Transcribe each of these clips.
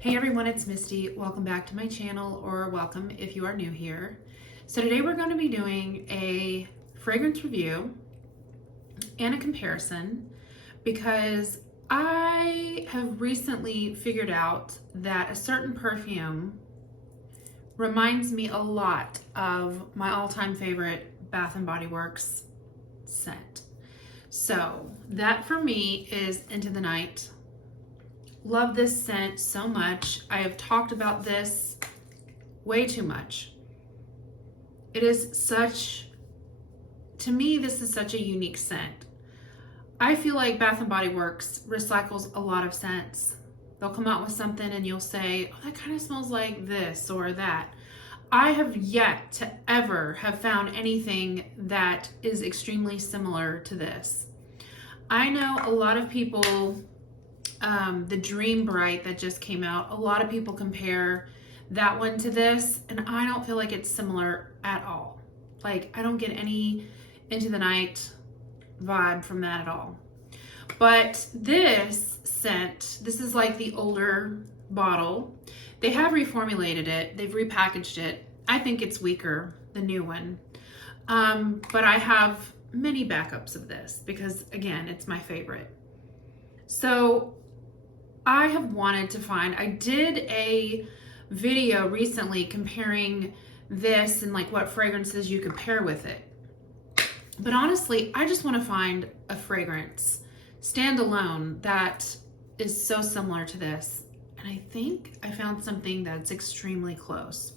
Hey everyone, it's Misty. Welcome back to my channel, or welcome if you are new here. So today we're going to be doing a fragrance review and a comparison because I have recently figured out that a certain perfume reminds me a lot of my all-time favorite Bath & Body Works scent. So that for me is Into the Night. Love this scent so much. I have talked about this way too much. It is such, to me, this is such a unique scent. I feel like Bath & Body Works recycles a lot of scents. They'll come out with something and you'll say, oh, that kind of smells like this or that. I have yet to ever have found anything that is extremely similar to this. I know a lot of people, the Dream Bright that just came out, a lot of people compare that one to this, and I don't feel like it's similar at all. Like, I don't get any Into the Night vibe from that at all. But this scent, this is like the older bottle. They have reformulated it. They've repackaged it. I think it's weaker, the new one. But I have many backups of this because, again, it's my favorite. So I have wanted to find, I did a video recently comparing this and like what fragrances you could pair with it. But honestly, I just want to find a fragrance standalone that is so similar to this. And I think I found something that's extremely close.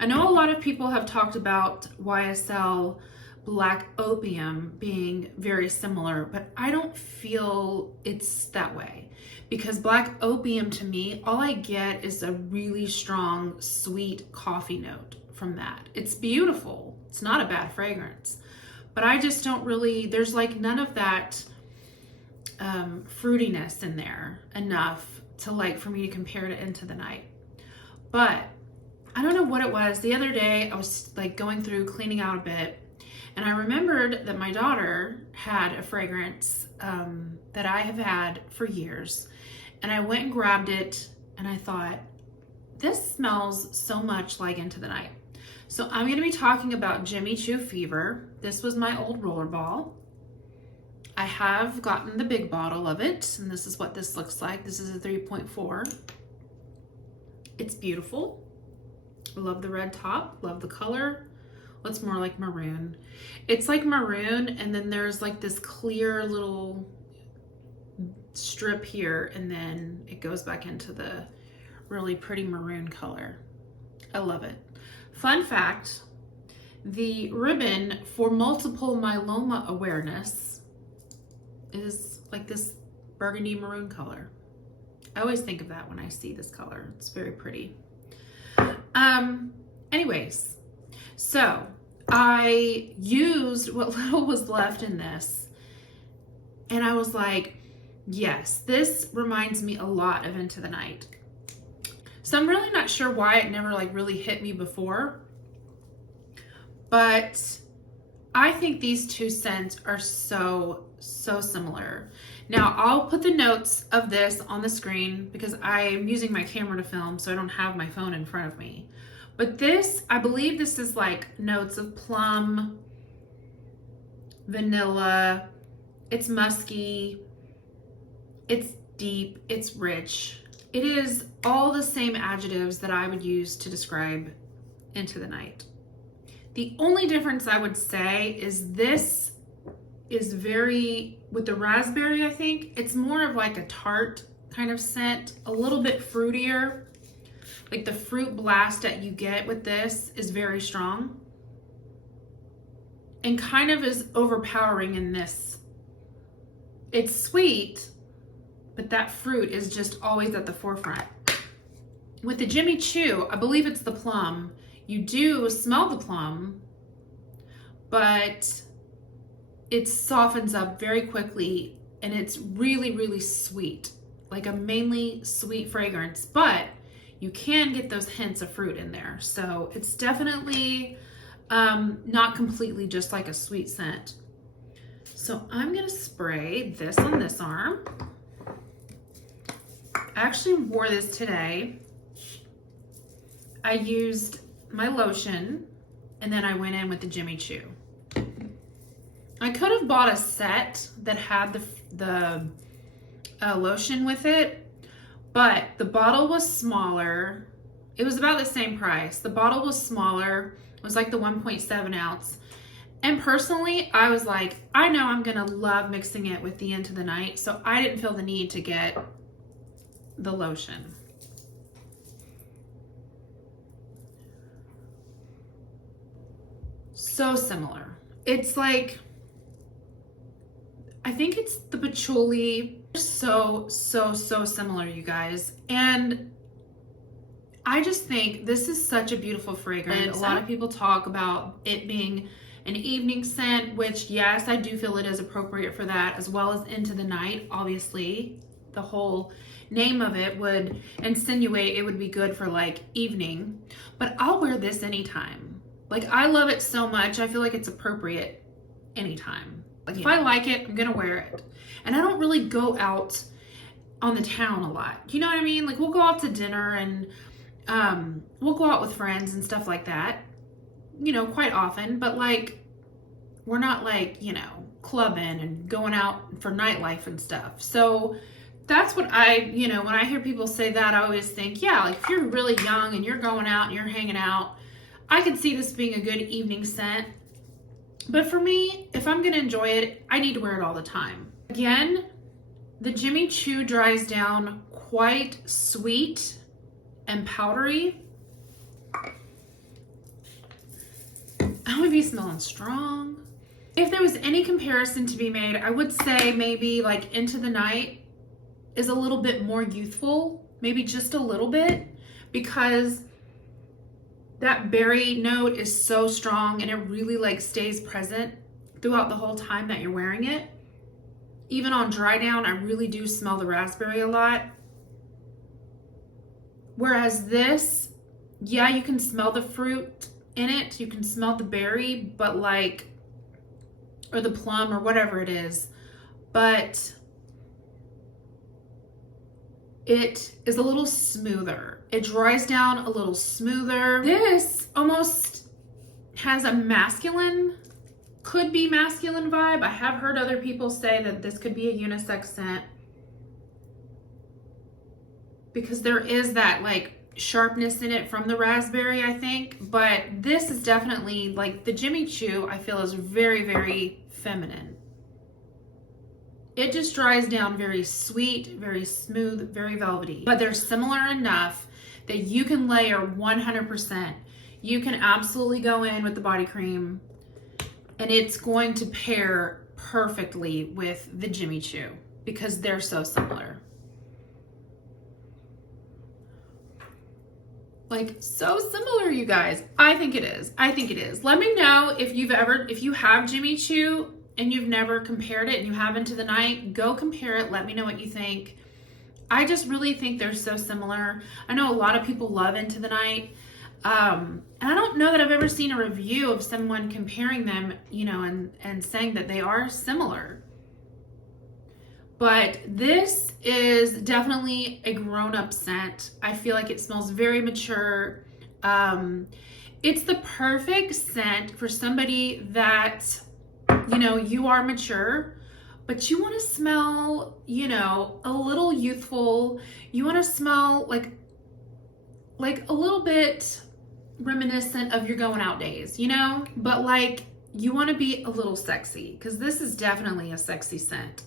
I know a lot of people have talked about YSL Black Opium being very similar, but I don't feel it's that way. Because Black Opium, to me, all I get is a really strong, sweet coffee note from that. It's beautiful. It's not a bad fragrance. But I just don't really, there's like none of that fruitiness in there enough to like for me to compare it Into the Night. But I don't know what it was. The other day, I was like going through, cleaning out a bit, and I remembered that my daughter had a fragrance that I have had for years. And I went and grabbed it and I thought, this smells so much like Into the Night. So I'm going to be talking about CHOO Fever. This was my old rollerball. I have gotten the big bottle of it, and this is what this looks like. This is a 3.4. It's beautiful. I love the red top, love the color. It's more like maroon. It's like maroon, and then there's like this clear little strip here, and then it goes back into the really pretty maroon color. I love it. Fun fact, the ribbon for multiple myeloma awareness is like this burgundy maroon color. I always think of that when I see this color. It's very pretty. Anyways, so I used what little was left in this, and I was like, yes, this reminds me a lot of Into the Night. So I'm really not sure why it never like really hit me before, but I think these two scents are so similar. Now I'll put the notes of this on the screen because I'm using my camera to film, so I don't have my phone in front of me. But this, I believe this is like notes of plum, vanilla, it's musky, it's deep, it's rich. It is all the same adjectives that I would use to describe Into the Night. The only difference I would say is this is very, with the raspberry, I think, it's more of like a tart kind of scent, a little bit fruitier. Like the fruit blast that you get with this is very strong and kind of is overpowering in this. It's sweet, but that fruit is just always at the forefront. With the Jimmy Choo, I believe it's the plum. You do smell the plum, but it softens up very quickly and it's really sweet, like a mainly sweet fragrance, but you can get those hints of fruit in there. So it's definitely not completely just like a sweet scent. So I'm gonna spray this on this arm. I actually wore this today. I used my lotion and then I went in with the Jimmy Choo. I could have bought a set that had the lotion with it, but the bottle was smaller. It was about the same price. The bottle was smaller. It was like the 1.7 ounce. And personally, I was like, I know I'm gonna love mixing it with the Into the Night, so I didn't feel the need to get the lotion. So similar. It's like, I think it's the patchouli. So similar, you guys. And I just think this is such a beautiful fragrance. A lot of people talk about it being an evening scent, which yes, I do feel it is appropriate for that, as well as Into the Night. Obviously, the whole name of it would insinuate it would be good for like evening, but I'll wear this anytime. Like, I love it so much. I feel like it's appropriate anytime. Like, if I like it, I'm gonna wear it. And I don't really go out on the town a lot. You know what I mean? Like, we'll go out to dinner and we'll go out with friends and stuff like that, you know, quite often, but like, we're not like, you know, clubbing and going out for nightlife and stuff. So that's what you know, when I hear people say that, I always think, yeah, like if you're really young and you're going out and you're hanging out, I could see this being a good evening scent. But for me, if I'm gonna enjoy it, I need to wear it all the time. Again, the Jimmy Choo dries down quite sweet and powdery. I'm gonna be smelling strong. If there was any comparison to be made, I would say maybe like Into the Night is a little bit more youthful, maybe just a little bit, because that berry note is so strong and it really like stays present throughout the whole time that you're wearing it. Even on dry down, I really do smell the raspberry a lot. Whereas this, yeah, you can smell the fruit in it. You can smell the berry, but like, or the plum or whatever it is, but it is a little smoother. It dries down a little smoother. This almost has a masculine, could be masculine vibe. I have heard other people say that this could be a unisex scent because there is that like sharpness in it from the raspberry, I think. But this is definitely like the Jimmy Choo, I feel is very feminine. It just dries down very sweet, very smooth, very velvety. But they're similar enough that you can layer 100%. You can absolutely go in with the body cream and it's going to pair perfectly with the Jimmy Choo because they're so similar. Like, so similar, you guys. I think it is. I think it is. Let me know if you have Jimmy Choo and you've never compared it and you have Into the Night, go compare it. Let me know what you think. I just really think they're so similar. I know a lot of people love Into the Night. And I don't know that I've ever seen a review of someone comparing them, you know, and saying that they are similar. But this is definitely a grown-up scent. I feel like it smells very mature. It's the perfect scent for somebody that, you know, you are mature, but you want to smell, you know, a little youthful. You want to smell like a little bit reminiscent of your going out days, you know, but like you want to be a little sexy because this is definitely a sexy scent.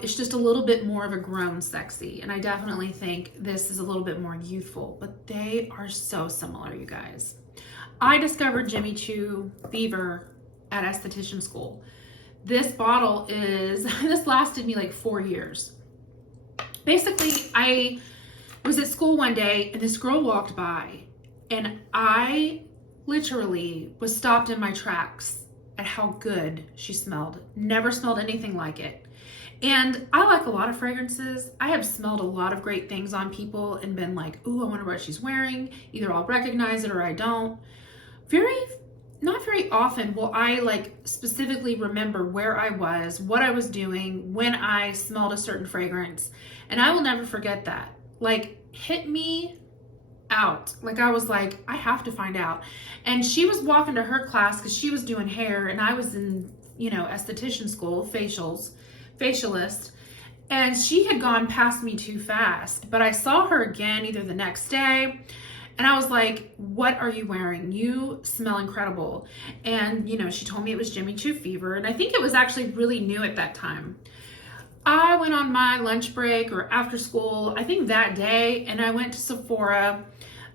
It's just a little bit more of a grown sexy. And I definitely think this is a little bit more youthful, but they are so similar, you guys. I discovered Jimmy Choo Fever at esthetician school. This bottle this lasted me like 4 years. Basically, I was at school one day and this girl walked by and I literally was stopped in my tracks at how good she smelled. Never smelled anything like it. And I like a lot of fragrances. I have smelled a lot of great things on people and been like, ooh, I wonder what she's wearing. Either I'll recognize it or I don't. Not very often will I like specifically remember where I was, what I was doing, when I smelled a certain fragrance. And I will never forget that. like hit me out. Like I was like, I have to find out. And she was walking to her class because she was doing hair and I was in, esthetician school, facialist. And she had gone past me too fast. But I saw her again either the next day. And I was like, what are you wearing? You smell incredible. And, she told me it was CHOO Fever. And I think it was actually really new at that time. I went on my lunch break or after school, I think that day, and I went to Sephora,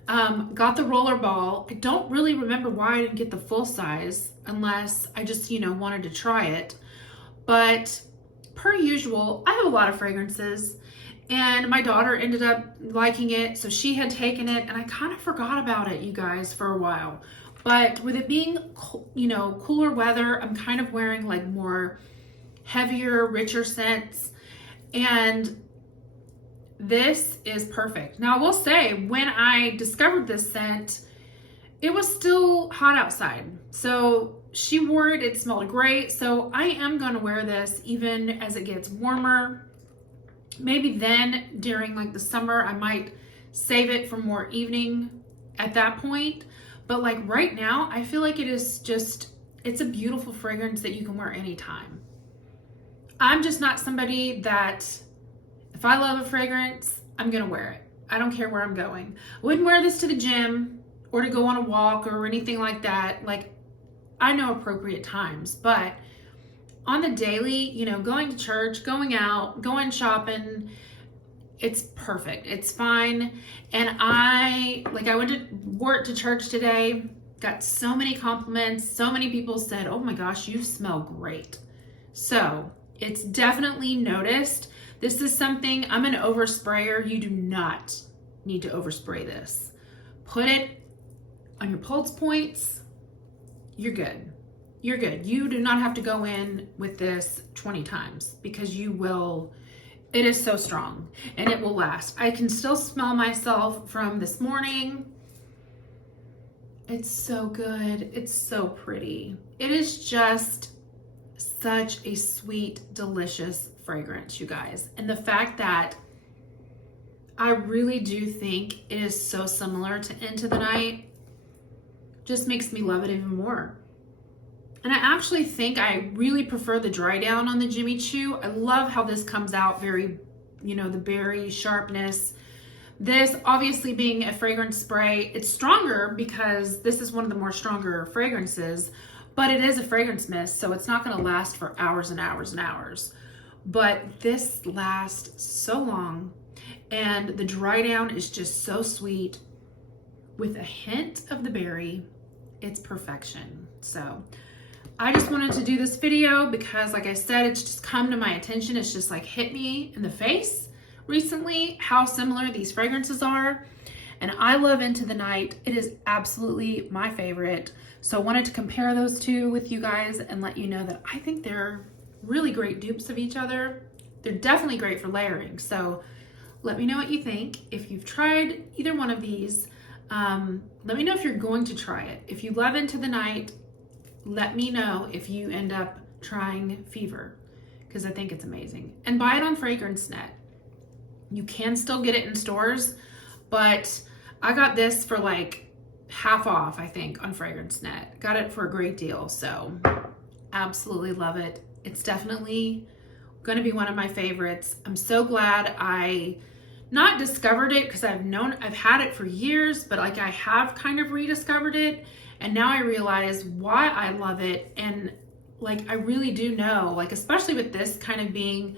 got the roller ball. I don't really remember why I didn't get the full size unless I just, wanted to try it. But per usual, I have a lot of fragrances and my daughter ended up liking it. So she had taken it and I kind of forgot about it, you guys, for a while. But with it being, cooler weather, I'm kind of wearing like more heavier, richer scents. And this is perfect. Now, I will say, when I discovered this scent, it was still hot outside. So she wore it, it smelled great. So I am going to wear this even as it gets warmer. Maybe then during like the summer, I might save it for more evening at that point. But like right now, I feel like it's a beautiful fragrance that you can wear anytime. I'm just not somebody that, if I love a fragrance, I'm going to wear it. I don't care where I'm going. I wouldn't wear this to the gym or to go on a walk or anything like that. Like, I know appropriate times, but on the daily, going to church, going out, going shopping, it's perfect. It's fine. And I wore it to church today, got so many compliments. So many people said, oh my gosh, you smell great. So it's definitely noticed. This is something, I'm an oversprayer. You do not need to overspray this. Put it on your pulse points. You're good. You're good. You do not have to go in with this 20 times because you will. It is so strong and it will last. I can still smell myself from this morning. It's so good. It's so pretty. It is just such a sweet, delicious fragrance, you guys. And the fact that I really do think it is so similar to Into the Night just makes me love it even more. And I actually think I really prefer the dry down on the Jimmy Choo. I love how this comes out very, the berry sharpness. This, obviously being a fragrance spray, it's stronger because this is one of the more stronger fragrances, but it is a fragrance mist, so it's not going to last for hours and hours and hours. But this lasts so long, and the dry down is just so sweet with a hint of the berry. It's perfection. So I just wanted to do this video because, like I said, it's just come to my attention. It's just like hit me in the face recently how similar these fragrances are. And I love Into the Night. It is absolutely my favorite. So I wanted to compare those two with you guys and let you know that I think they're really great dupes of each other. They're definitely great for layering. So let me know what you think. If you've tried either one of these, let me know if you're going to try it. If you love Into the Night, let me know if you end up trying Fever, because I think it's amazing. And buy it on FragranceNet. You can still get it in stores, but I got this for like half off, I think, on FragranceNet. Got it for a great deal, so absolutely love it. It's definitely going to be one of my favorites. I'm so glad I not discovered it, because I've had it for years, but like I have kind of rediscovered it. And now I realize why I love it. And like, I really do know, like, especially with this kind of being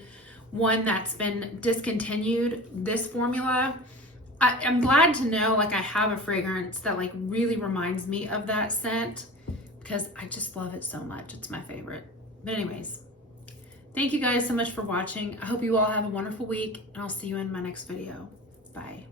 one that's been discontinued, this formula, I'm glad to know like I have a fragrance that like really reminds me of that scent, because I just love it so much. It's my favorite. But anyways, thank you guys so much for watching. I hope you all have a wonderful week, and I'll see you in my next video. Bye.